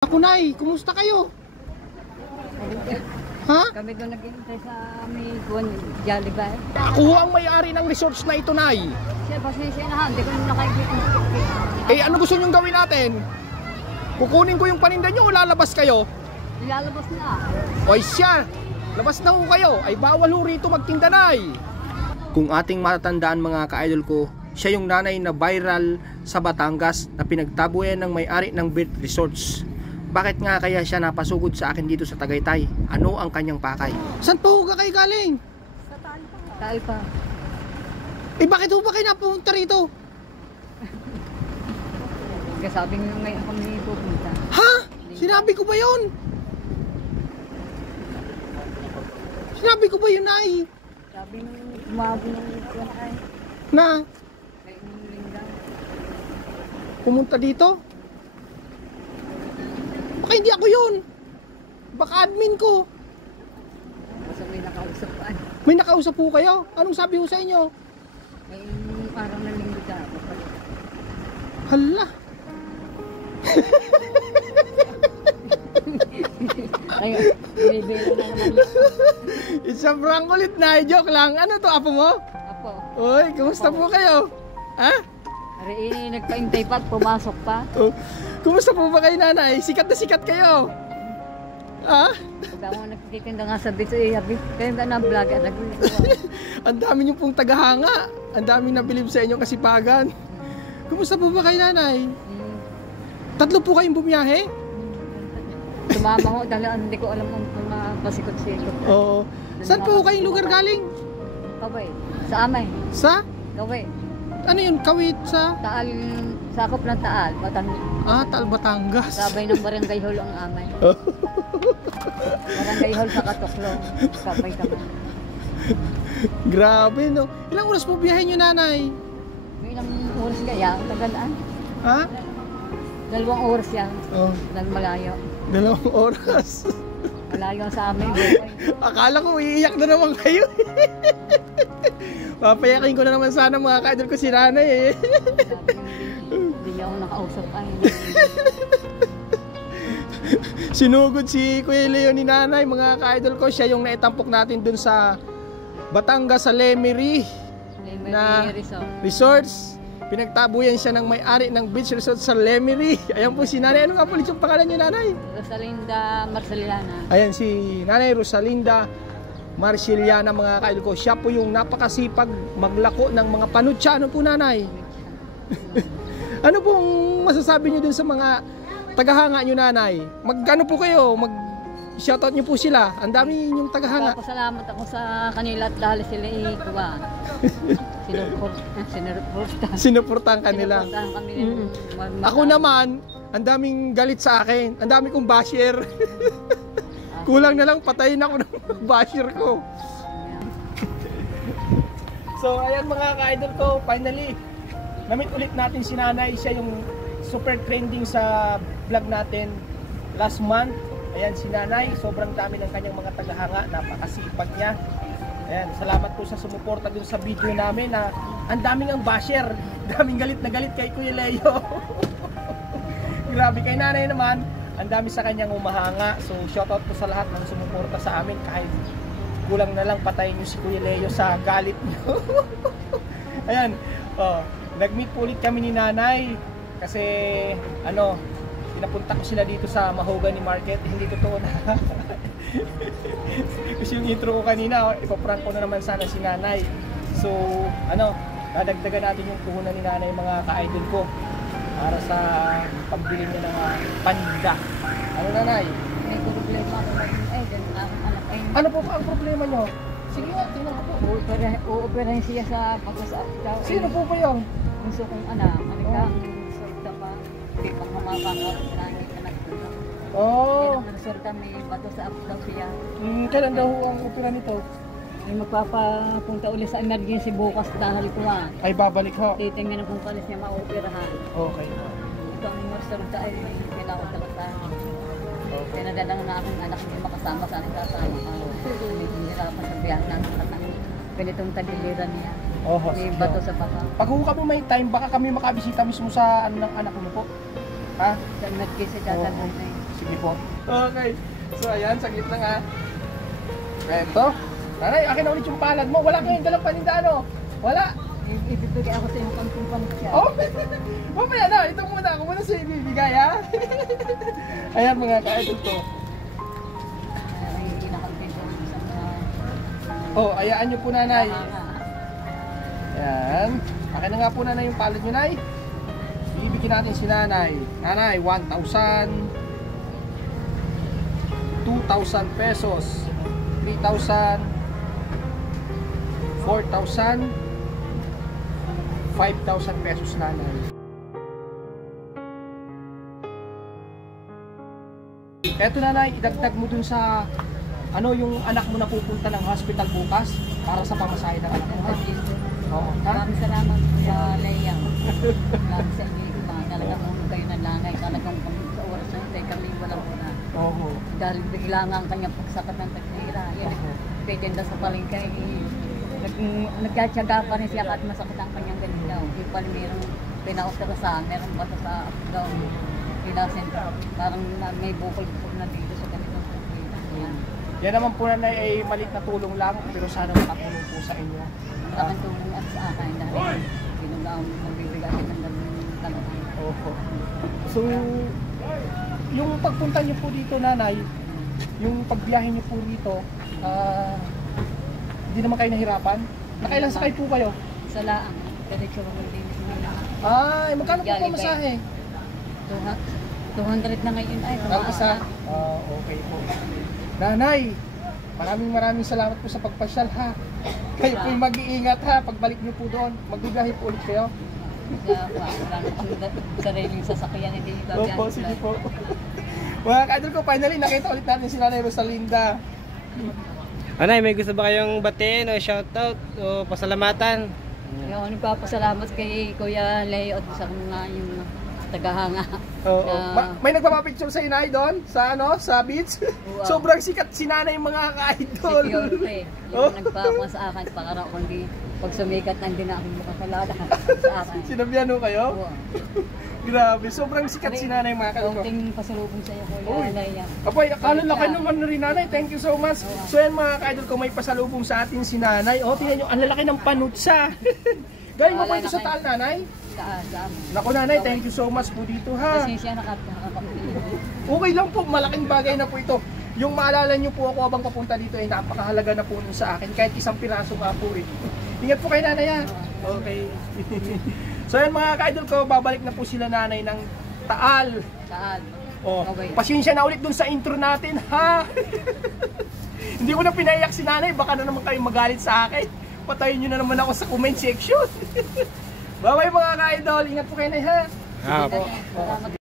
Ako, Nay, kumusta kayo? Ha? Kami doon nag-iintay sa may Jollibee. Ako ang may-ari ng resorts na ito, Nay. Siya, pasensya na, hindi ko nakikita. Eh, ano gusto nyong gawin natin? Kukunin ko yung paninda nyo o lalabas kayo? Ilalabas na. Oy siya, labas na ho kayo. Ay bawal ho rito magtinda, Nay. Kung ating matatandaan mga ka-idol ko, siya yung nanay na viral sa Batangas na pinagtabuyan ng may-ari ng Birth Resorts. Bakit nga kaya siya napasugod sa akin dito sa Tagaytay? Ano ang kanyang pakay? Saan po ka kayo galing? Sa Talpa. Talpa. Eh bakit ho ba kayo napunta rito? Kasabi nyo ngayon kami pupunta. Ha? Sinabi ko ba yun? Sinabi ko ba yun, Nay? Sabi nyo, umabo ng kuwan ay. Na Kaya yung linggang. pumunta dito? Baka hindi ako yun. Baka admin ko. Basta may nakausap pa. May nakausap po kayo? Anong sabi ho sa inyo? May parang nalinggo ka. Hala. Ay, bibili na naman. Sobrang kulit na. Joke lang. Ano to, apo mo? Apo. Uy, kumusta po kayo? Ha? Ari, nagpaintay pa at pumasok pa. Oh, kumusta po ba kayo, Nanay? Sikat na sikat kayo. Ha? Pag ako nagtitinda nga sa dito, kaya ba na-vlog at nag-vlog? Ang dami niyo pong tagahanga. Ang dami nabilib sa inyong kasipagan. Kumusta po ba kayo, Nanay? Tatlo po kayong bumiyahe? Tumama ko dahil hindi ko alam kung mga pasikot-sikot. Oo. Saan po kayong lugar galing? Kaway. Sa Amay. Sa? Kaway. Ano yun? Kawit sa? Taal, sakop ng Taal. Taal Batangas. Sabay ng Barangay Hall ang Amay. Barangay Hall sa Katoklong. Sabay kami. Grabe, no? Ilang oras po biyahe nyo, Nanay? May ilang oras kaya? Tagalaan. Ha? 2 oras yan. Oh, Dahil malayo. 2 oras. Malayo sa amin. Akala ko iiyak na naman kayo. Papayakin ko na naman sana mga ka-idol ko si Nanay eh. Hindi niya ako nakausap ay. Sinugod si Kuya Leo ni Nanay, mga ka-idol ko. Siya yung naitampok natin dun sa Batangas sa Lemery na resorts. Pinagtabuyan siya ng may-ari ng beach resort sa Lemery. Ayan po si Nanay. Ano nga po ulit yung pangalan niyo, Nanay? Rosalinda Marceliana. Ayan si Nanay Rosalinda Marceliana, mga ka-idol ko. Siya po yung napakasipag maglako ng mga panutsa. Ano po, Nanay? Ano pong masasabi niyo dun sa mga tagahanga niyo, Nanay? Magkano po kayo? Shoutout niyo po sila. Ang dami ninyong tagahanga. Salamat ako sa kanila at dahil sila ikuha. Sinuportahan kanila. Ako naman, ang daming galit sa akin. Ang dami kong basher. Kulang na lang patayin ako ng basher ko. So ayan mga ka-idol ko, finally namit ulit natin si Nanay. Siya yung super trending sa vlog natin last month. Ayan si Nanay, sobrang dami ng kanyang mga tagahanga, napakasipag niya. Ayan, salamat po sa sumuporta dun sa video namin na ang daming ang basher, daming galit na galit kay Kuya Leo. Grabe, kay Nanay naman, ang dami sa kanyang umahanga. So shoutout po sa lahat ng sumuporta sa amin, kahit kulang na lang patayin nyo si Kuya Leo sa galit nyo. Ayan, nag-meet po ulit kami ni Nanay kasi pinapunta ko sila dito sa Mahogany Market. Hindi totoo na. Kasi yung intro ko kanina, ipaprank ko na naman sana si Nanay. So, dadagdagan natin yung puhunan ni Nanay, mga ka-idol ko, para sa pagbili niya ng paninda. Ano, Nanay? May problema ako ay dyan ang anak ay. Ano po ang problema nyo? Sige nga, tingnan ko po. Uoperahin siya sa pag-usap daw. Sino po ba yun? Gusto kong anak, manigang sorta pa. Hindi pang mamapangat, langit ka nagpunta. Oo. Nagsorta may bato sa apo daw siya. Kailan daw ang opera nito? Ay magpapapunta ulit sa emergency bukas dahil ko Ay babalik ho. titingnan kung kalis niya maoperahan. Okay. Ito ang sorta ay may kailangan talaga. Okay. Kaya nadadang na akong anak hindi makasama sa aking kasama. Hindi nakapan sa biyahe natin at ang ganitong tagiliran niya. May bato sa baka. Pag ka po may time, baka kami makabisita mismo sa ng anak mo po. Ha? Sa emergency dadalhin na yun. Sige po. Okay. So ayan, saglit lang ha. Ito. Nanay, akin na ulit yung palad mo. Wala kayong dalang paninda, ano? Wala. Ibibigay ako sa iyong kampung siya. Oh, mamaya na. Ito muna. Ako muna sa ibibigay, ha? Ayan mga ka-idol ko. Ay, inakampihan sa mga... Oh, ayaan nyo po, nanay. Ayan. Akin na nga po, nanay, yung palad nyo, nay. Ibibigyan natin si nanay. Nanay, 1,000, 2,000 pesos, 3,000, 4,000, 5,000 pesos, nanay. Eto, nanay, idagdag mo dun sa ano yung anak mo na pupunta ng hospital bukas para sa pamasahe ng anak mo, ha? Oo, ha? Maraming salamat Kuya Leia. Maraming sa inyo mga talagang uno kayo ng langay. Talagang kami sa oras na ito, kami walang una. Oo. Dahil bigla nga ang kanyang pagsakat ng tagnira. Yan, petenda sa palengke. Nagkatsaga pa rin siya kahit masakit ang kanyang ganito. Hindi pa mayroong pinaopera sa meron ba sa daw. Pilasin. Parang may bukol-bukol na dito sa ganitong tagnira. Yan. Yan naman po, nanay, ay maliit na tulong lang pero sana makatulong po sa inyo. Maraming tulong at sa akin dahil binulaw nagbibigay kita ng talaga. Opo. So, yung pagpunta niyo po dito, nanay, yung pagbiyahe niyo po dito, hindi naman kayo nahirapan? Nakailan sakay po kayo? Sa laang. Diretso ko maglinis mo na. Ay, magkano po ba masahe? 200 na ngayon ay. Ang isa? Okay po. Nanay, maraming salamat po sa pagpasyal, ha. Kayo po mag-iingat, ha. Pagbalik niyo po doon, magbibiyahe po ulit kayo. Sa sariling sasakyan hindi ito. Opo, sige po. Mga ka-idol ko, finally nakita ulit natin si Nanay Rosalinda. Anay, may gusto ba kayong batiin o shoutout o pasalamatan? Yung nagpapasalamat kay Kuya Leo at sa mga yung tagahanga. Oo. May nagpapapicture sa inay doon sa sa beach. Wow. Sobrang sikat si Nanay mga ka-idol. Security. Yung nagpapama sa akin para kundi pag sumikat na hindi na ako makakalala sa akin. Sinabihan ho kayo? Wow. Grabe, sobrang sikat si Nanay mga ka-idol. Kaunting pasalubong sa iyo Kuya Leo. Apoy, akala laki naman na rin, Nanay. Thank you so much. So yan mga ka-idol ko, may pasalubong sa atin si Nanay. Oh, tingnan nyo, ang lalaki ng panutsa. Galing mo po ito sa taal, Nanay? Saan? Naku, Nanay, thank you so much po dito, ha. Kasi siya nakakapili. Okay lang po, malaking bagay na po ito. Yung maalala nyo po ako habang papunta dito ay napakahalaga na po nun sa akin. Kahit isang piraso nga po eh. Ingat po kayo, Nanay, ha. Okay. So yan mga ka-idol ko, babalik na po sila, Nanay, ng Taal. Saan? Oh, Okay. pasensya na ulit dun sa intro natin, ha. Hindi ko na pinaiyak si Nanay, baka na naman kayo magalit sa akin. Patayin nyo na naman ako sa comment section. Bye-bye mga ka-idol, ingat po kayo, Nay, ha. Ah, Salamat.